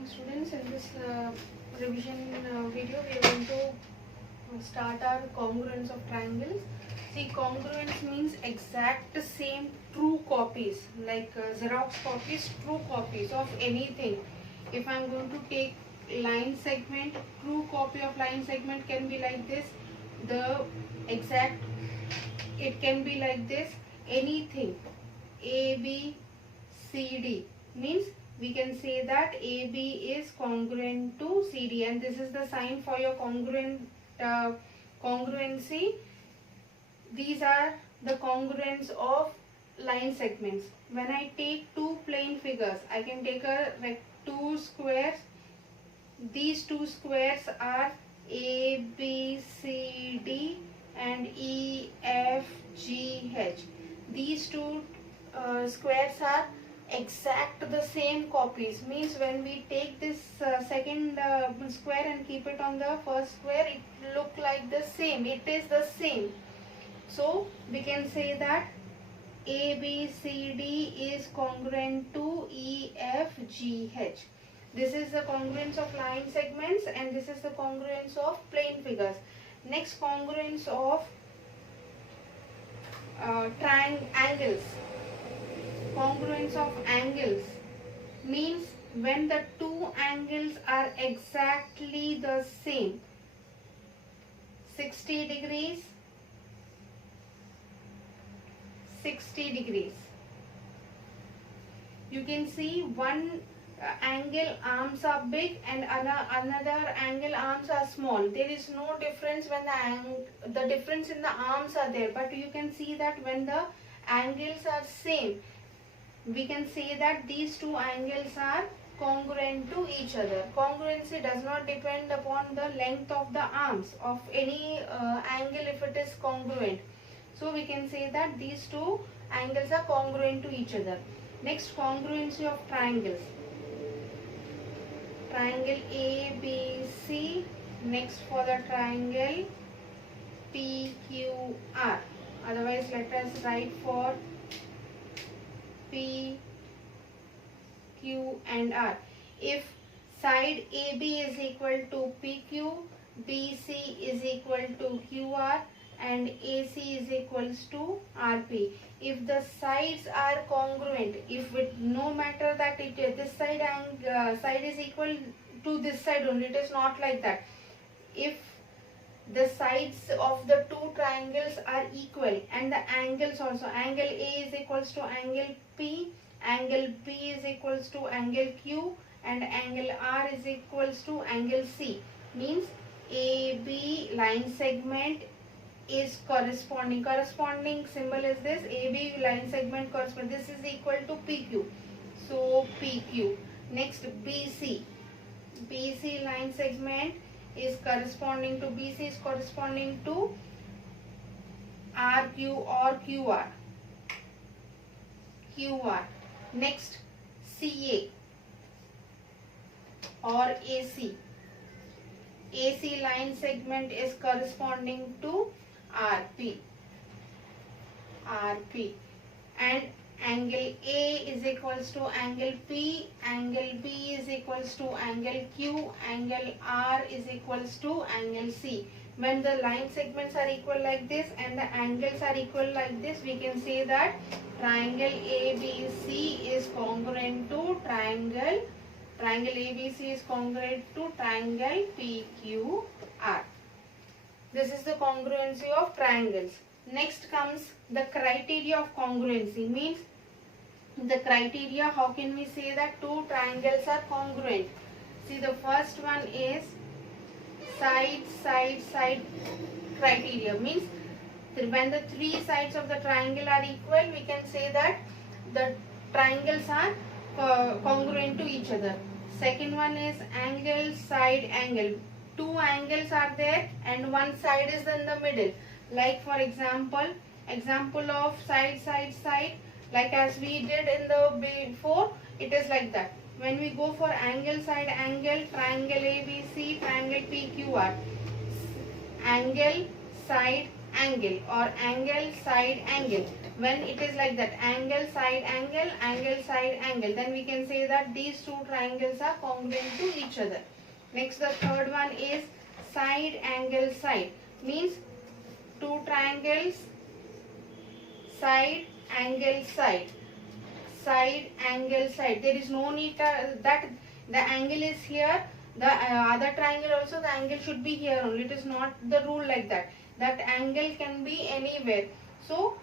morning, students. In this revision video, we are going to start our congruence of triangles. See, congruence means exact same true copies, like Xerox copies, true copies of anything. If I am going to take line segment, true copy of line segment can be like this. The exact, it can be like this. Anything, A, B, C, D means we can say that AB is congruent to CD, and this is the sign for your congruency. These are the congruence of line segments. When I take two plane figures, I can take two squares. These two squares are A, B, C, D and E, F, G, H. These two squares are exact the same copies, means when we take this second square and keep it on the first square, it look like the same, it is the same. So we can say that A, B, C, D is congruent to E, F, G, H. This is the congruence of line segments and this is the congruence of plane figures. Next, congruence of angles. Congruence of angles means when the two angles are exactly the same, 60 degrees, 60 degrees. You can see one angle arms are big and another angle arms are small. There is no difference when the difference in the arms are there, but you can see that when the angles are same, we can say that these two angles are congruent to each other. Congruency does not depend upon the length of the arms of any angle if it is congruent. So we can say that these two angles are congruent to each other. Next, congruency of triangles. Triangle ABC. Next, for the triangle PQR. Otherwise, let us write for P, Q and R. If side AB is equal to PQ, BC is equal to QR and AC is equals to RP. If the sides are congruent, if it no matter that this side and side is equal to this side only, it is not like that. If the sides of the two triangles are equal and the angles also, angle A is equals to angle P, angle B is equals to angle Q and angle R is equals to angle C, means AB line segment is corresponding symbol is this, AB line segment corresponding, this is equal to PQ, so PQ. Next, BC line segment is corresponding to, BC is corresponding to RQ or QR. Next, CA or AC line segment is corresponding to RP and angle A is equals to angle P, angle B is equals to angle Q, angle R is equals to angle C. When the line segments are equal like this and the angles are equal like this, we can say that triangle ABC is congruent to triangle ABC is congruent to triangle PQR. This is the congruency of triangles. Next comes the criteria of congruency, means the criteria, how can we say that two triangles are congruent? See, the first one is side criteria, means when the three sides of the triangle are equal, we can say that the triangles are congruent to each other. Second one is angle, side, angle. Two angles are there and one side is in the middle. Like for example of side, like as we did in the before, it is like that. When we go for angle, side, angle, triangle ABC, triangle PQR, angle, side, angle or angle side angle. When it is like that, angle side angle, then we can say that these two triangles are congruent to each other. Next, the third one is side angle side, means two triangles, side angle side, side angle side. There is no need that the angle is here, the other triangle also the angle should be here only. It is not the rule like that. That angle can be anywhere. So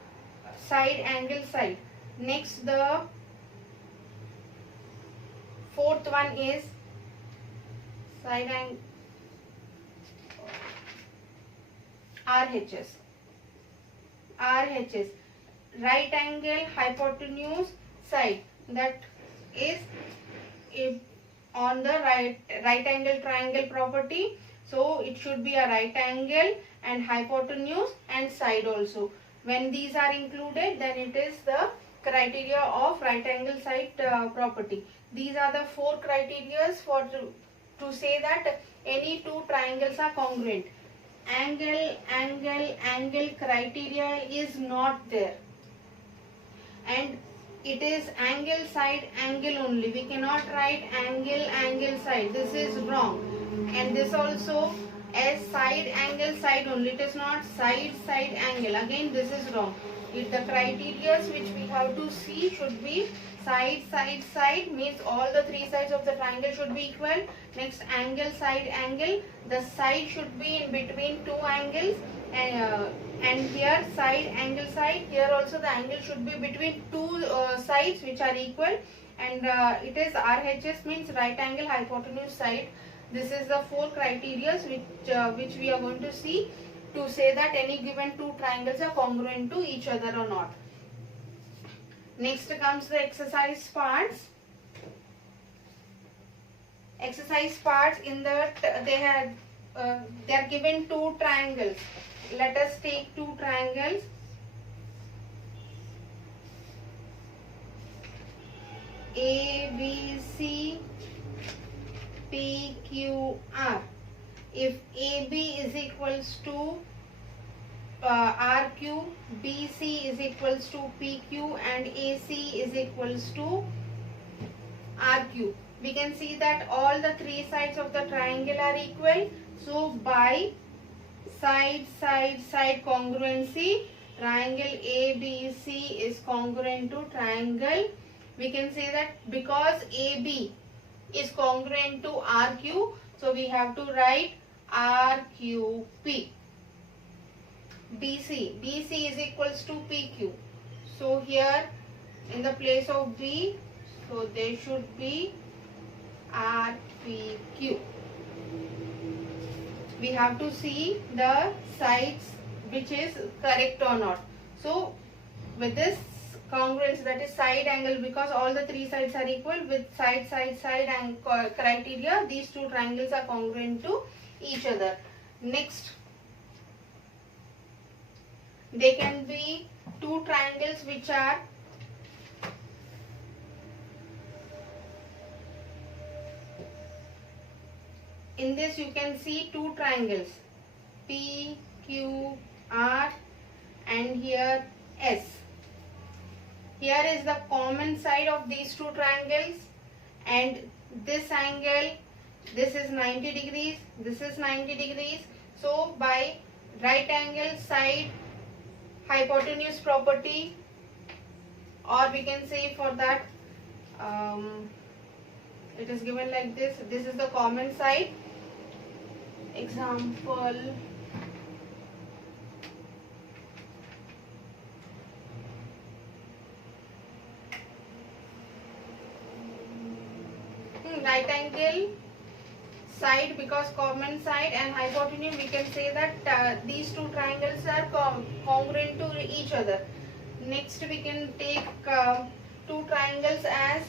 side angle side. Next, the fourth one is side angle RHS. RHS, right angle hypotenuse side. That is on the right angle triangle property. So it should be a right angle and hypotenuse and side also. When these are included, then it is the criteria of right angle side property. These are the four criteria for to say that any two triangles are congruent. Angle criteria is not there, and it is angle side angle only. We cannot write angle side. This is wrong. And this also as side angle side only. It is not side angle. Again, this is wrong. The criteria which we have to see should be side means all the three sides of the triangle should be equal. Next, angle side angle, the side should be in between two angles, and here side angle side, here also the angle should be between two sides which are equal, and it is RHS means right angle hypotenuse side. This is the four criteria which we are going to see to say that any given two triangles are congruent to each other or not. Next comes the exercise parts. Exercise parts, in that they are given two triangles. Let us take two triangles. ABC, PQR. If AB is equals to RQ, BC is equals to PQ, and AC is equals to RQ. We can see that all the three sides of the triangle are equal. So by side congruency, triangle ABC is congruent to triangle. We can say that because AB is congruent to RQ, so we have to write RQP. BC is equals to PQ. So here in the place of B, so there should be RPQ. We have to see the sides which is correct or not. So with this congruence, that is side angle, because all the three sides are equal, with side and criteria, these two triangles are congruent to each other. Next, they can be two triangles which are in this. You can see two triangles PQR and here S. Here is the common side of these two triangles, and this angle, this is 90 degrees, this is 90 degrees. So by right angle side hypotenuse property, or we can say for that it is given like this. This is the common side. Example, right angle side, because common side and hypotenuse, we can say that these two triangles are congruent to each other. Next, we can take two triangles as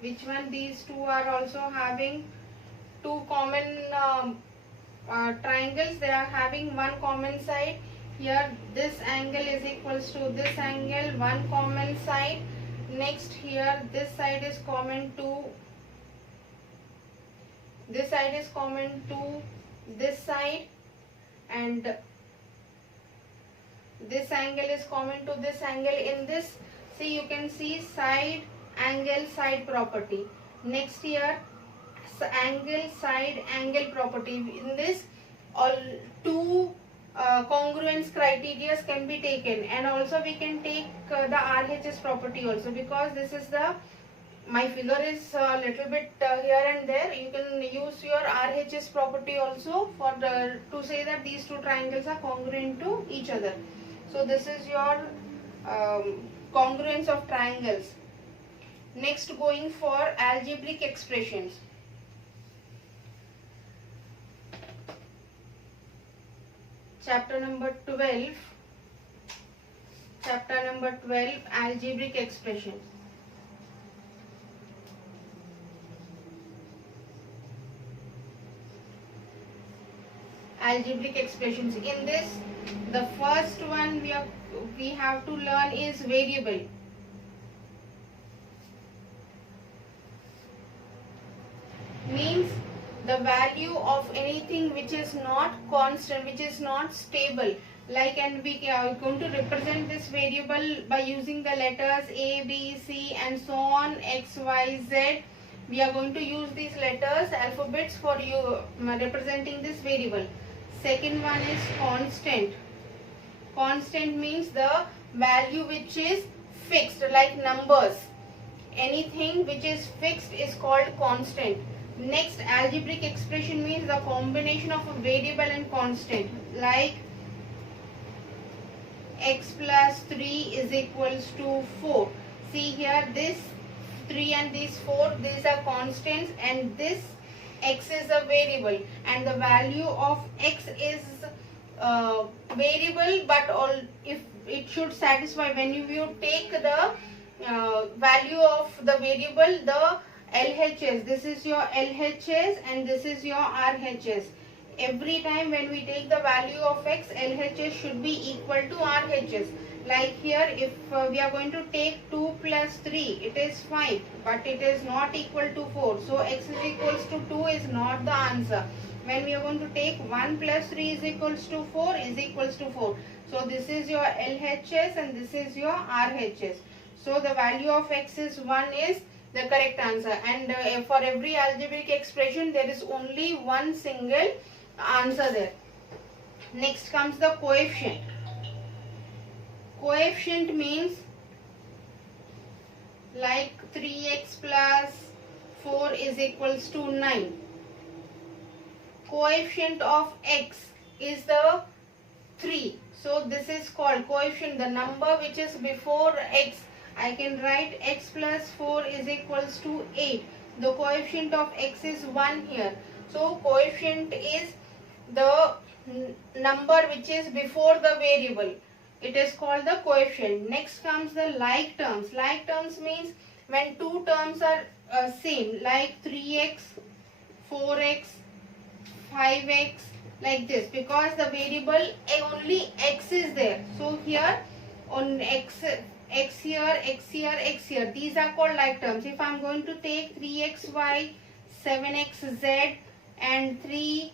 which one? These two are also having two common triangles. They are having one common side. Here this angle is equals to this angle, one common side. Next, here this side is common to this side is common to this side, and this angle is common to this angle. In this, see, you can see side angle side property. Next here, angle side angle property. In this, all two congruence criteria can be taken, and also we can take the RHS property also, because this is the, my figure is a little bit here and there. You can use your RHS property also for to say that these two triangles are congruent to each other. So this is your congruence of triangles. Next, going for algebraic expressions. Chapter number 12. Chapter number 12, algebraic expressions. Algebraic expressions. In this, the first one we have to learn is variable. Means the value of anything which is not constant, which is not stable. Like, and we are going to represent this variable by using the letters A, B, C and so on, X, Y, Z. We are going to use these letters, alphabets for you representing this variable. Second one is constant. Constant means the value which is fixed, like numbers. Anything which is fixed is called constant. Next, algebraic expression means the combination of a variable and constant, like x plus 3 is equals to 4. See here, this 3 and this 4, these are constants, and this x is a variable, and the value of x is variable, but all if it should satisfy when you take the value of the variable, the LHS, this is your LHS and this is your RHS. Every time when we take the value of x, LHS should be equal to RHS. Like here, if we are going to take 2 plus 3, it is 5, but it is not equal to 4. So x is equals to 2 is not the answer. When we are going to take 1 plus 3 is equals to 4 is equals to 4. So this is your LHS and this is your RHS. So the value of x is 1 is the correct answer, and for every algebraic expression there is only one single answer there. Next comes the coefficient. Coefficient means like 3x plus 4 is equals to 9. Coefficient of x is the 3. So this is called coefficient, the number which is before x. I can write x plus 4 is equals to 8. The coefficient of x is 1 here. So coefficient is the number which is before the variable. It is called the coefficient. Next comes the like terms. Like terms means when two terms are same, like 3x, 4x, 5x, like this, because the variable only x is there. So here on x here, x here, x here, these are called like terms. If I am going to take 3xy, 7xz and 3x,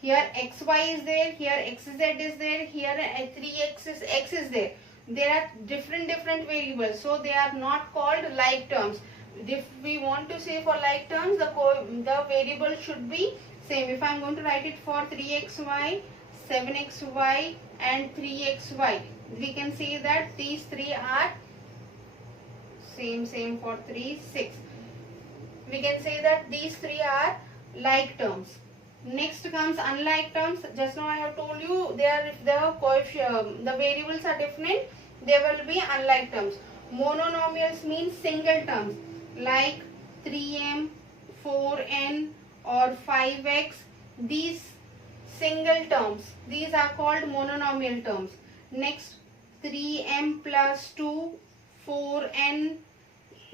here xy is there, here xz is there, here 3x is x is there. There are different variables, so they are not called like terms. If we want to say for like terms, the variable should be same. If I am going to write it for 3xy, 7xy and 3xy, we can say that these three are same for 3, 6. We can say that these three are like terms. Next comes unlike terms. Just now I have told you, if the coefficient, the variables are different, they will be unlike terms. Mononomials means single terms, like 3m, 4n or 5x. These single terms, these are called mononomial terms. Next, 3m plus 2, 4n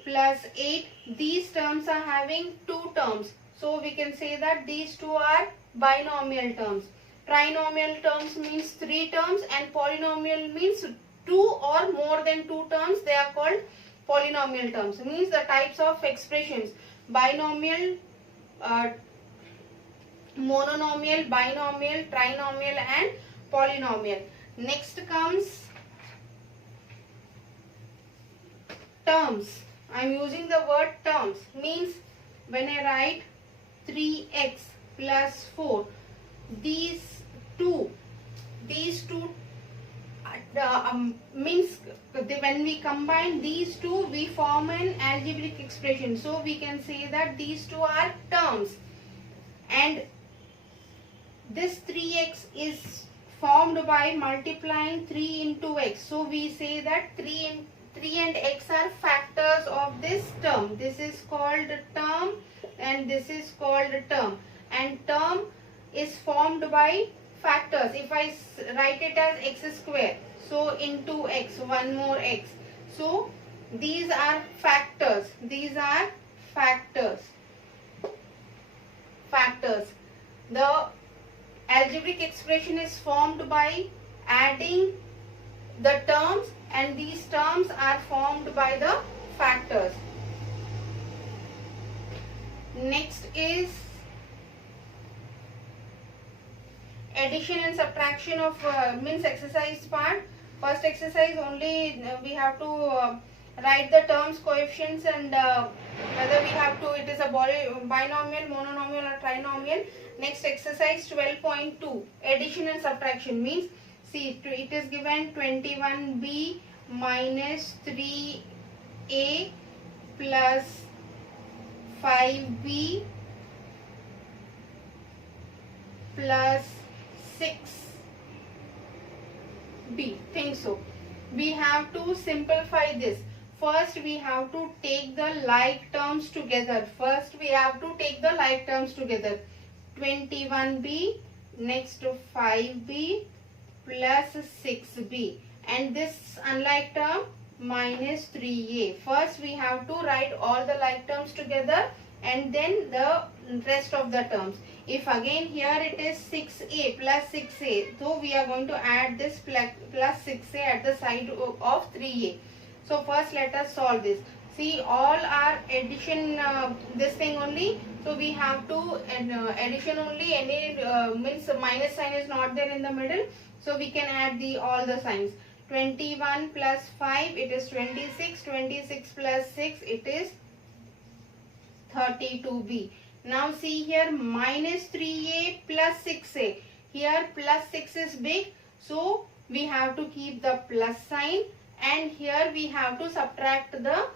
plus 8. These terms are having two terms. So we can say that these two are binomial terms. Trinomial terms means 3 terms, and polynomial means 2 or more than 2 terms. They are called polynomial terms. Means the types of expressions: binomial, monomial, binomial, trinomial and polynomial. Next comes terms. I am using the word terms, means when I write 3x plus 4, these two means when we combine these two, we form an algebraic expression. So we can say that these two are terms, and this 3x is formed by multiplying 3 into x. So we say that 3 and x are factors of this term. This is called term and this is called term, and term is formed by factors. If I write it as x square, so into x, one more x. So these are factors. These are factors. The algebraic expression is formed by adding the terms, and these terms are formed by the factors. Next is addition and subtraction of means exercise part. First exercise only we have to write the terms, coefficients, and whether we have to, it is a binomial, monomial or trinomial. Next exercise 12.2, addition and subtraction, means see it is given 21b minus 3a plus 5b plus 6b. Think so. We have to simplify this. First we have to take the like terms together. 21b, next to 5b plus 6b, and this unlike term minus 3a. First we have to write all the like terms together and then the rest of the terms. If again here it is 6a plus 6a, so we are going to add this plus 6a at the side of 3a. So first let us solve this. See, all are addition, this thing only. So we have to addition only. Any means minus sign is not there in the middle. So we can add all the signs. 21 plus 5, it is 26. 26 plus 6, it is 32b. Now see here, minus 3a plus 6a. Here plus 6 is big, so we have to keep the plus sign, and here we have to subtract the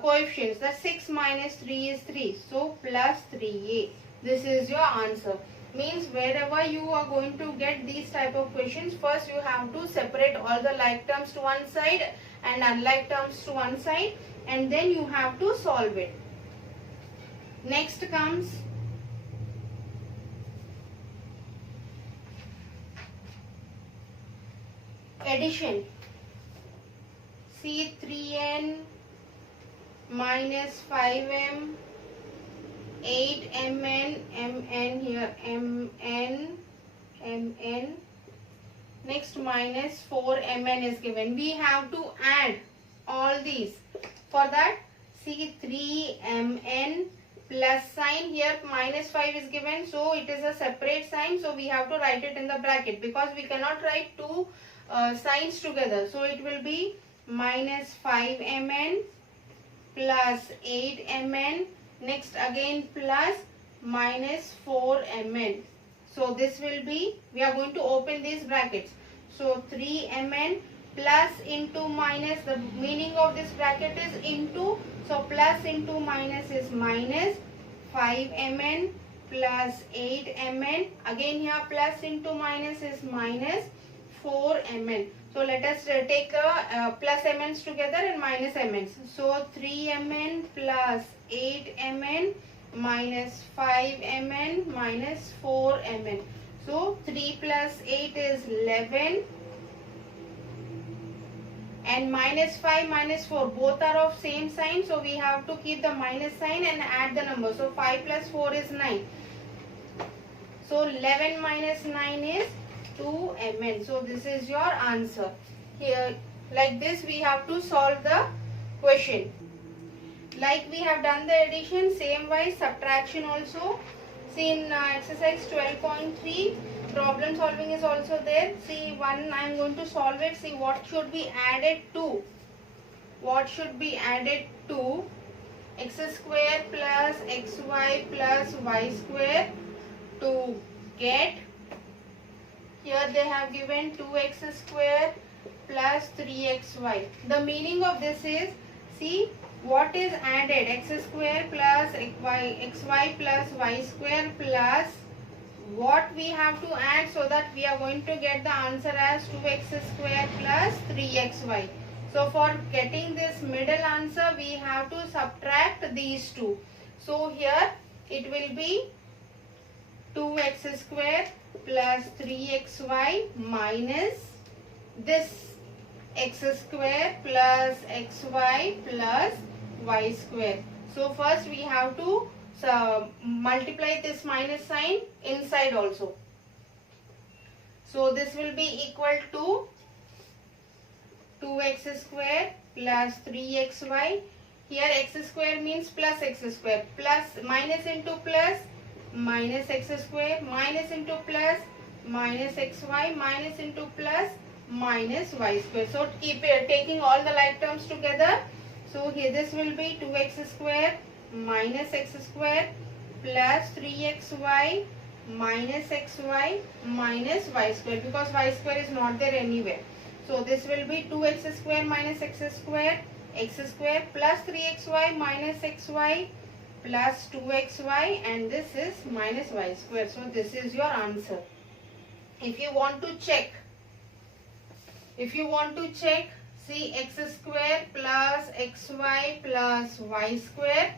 coefficients. The 6 minus 3 is 3, so plus 3a. This is your answer. Means wherever you are going to get these type of questions, first you have to separate all the like terms to one side and unlike terms to one side, and then you have to solve it. Next comes addition. See, 3n minus 5m, 8mn, mn here, mn, next minus 4mn is given. We have to add all these. For that, see, 3mn plus sign, here minus 5 is given, so it is a separate sign, so we have to write it in the bracket because we cannot write two signs together. So it will be minus 5mn plus 8mn, next again plus minus 4mn. So this will be, we are going to open these brackets. So 3mn plus into minus, the meaning of this bracket is into, so plus into minus is minus 5mn plus 8mn. Again here plus into minus is minus 4mn. So let us take plus mn's together and minus mn's. So 3mn plus 8mn minus 5mn minus 4mn. So 3 plus 8 is 11. And minus 5 minus 4 both are of same sign, so we have to keep the minus sign and add the number. So 5 plus 4 is 9. So 11 minus 9 is 2mn. So this is your answer. Here like this we have to solve the question. Like we have done the addition, same wise subtraction also. See in exercise 12.3, problem solving is also there. See one, I am going to solve it. See what should be added to. What should be added to x square plus xy plus y square to get. Here they have given 2x square plus 3xy. The meaning of this is, see what is added, x square plus xy plus y square plus what we have to add, so that we are going to get the answer as 2x square plus 3xy. So for getting this middle answer, we have to subtract these two. So here it will be 2x square plus 3xy minus this x square plus xy plus y square. So first we have to multiply this minus sign inside also. So this will be equal to 2x square plus 3xy. Here x square means plus x square, plus minus into plus minus x square, minus into plus minus xy, minus into plus minus y square. So keep taking all the like terms together. So here this will be 2x square minus x square plus 3xy minus xy minus y square, because y square is not there anywhere. So this will be 2x square minus x square plus 3xy minus xy plus 2xy, and this is minus y square. So this is your answer. If you want to check, see x square plus xy plus y square.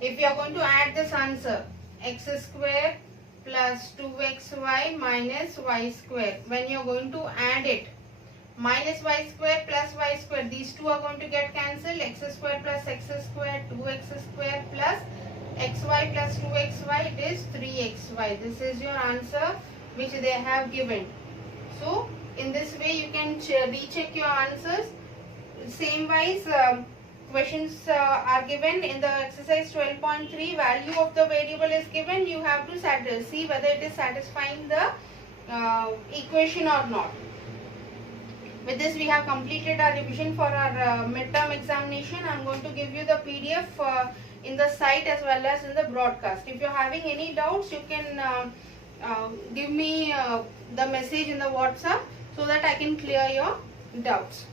If you are going to add this answer, x square plus 2xy minus y square, when you are going to add it, minus y square plus y square, these two are going to get cancelled. X square plus x square, 2x square plus xy plus 2xy, it is 3xy. This is your answer which they have given. So in this way you can recheck your answers. Same wise questions are given in the exercise 12.3. Value of the variable is given. You have to see whether it is satisfying the equation or not. With this we have completed our revision for our midterm examination. I am going to give you the PDF in the site as well as in the broadcast. If you are having any doubts, you can give me the message in the WhatsApp so that I can clear your doubts.